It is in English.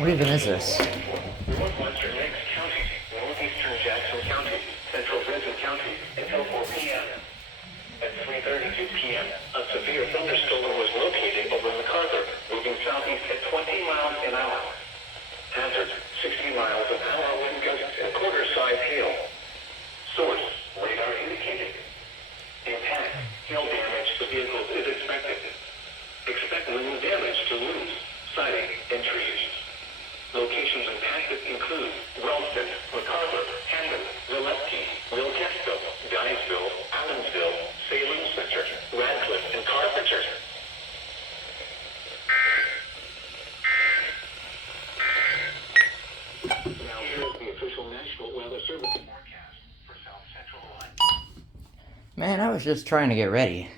What even is this? Northwestern Lakes County, northeastern Jackson County, central Benson County, until 4 p.m. At 3:32 p.m., a severe thunderstorm was located over MacArthur, moving southeast at 20 miles an hour. Hazard, 60 miles an hour wind gusts and quarter-size hail. Source, radar indicated. Impact, hail damage to vehicles is expected. Expect wind damage to roofs, siding, and trees. Locations impacted include Ralston, MacArthur, Hammond, Valesky, Wilkesville, Guysville, Allensville, Salem Center, Radcliffe, and Carpenter. Now here is the official National Weather Service forecast for South Central Ohio. Man, I was just trying to get ready.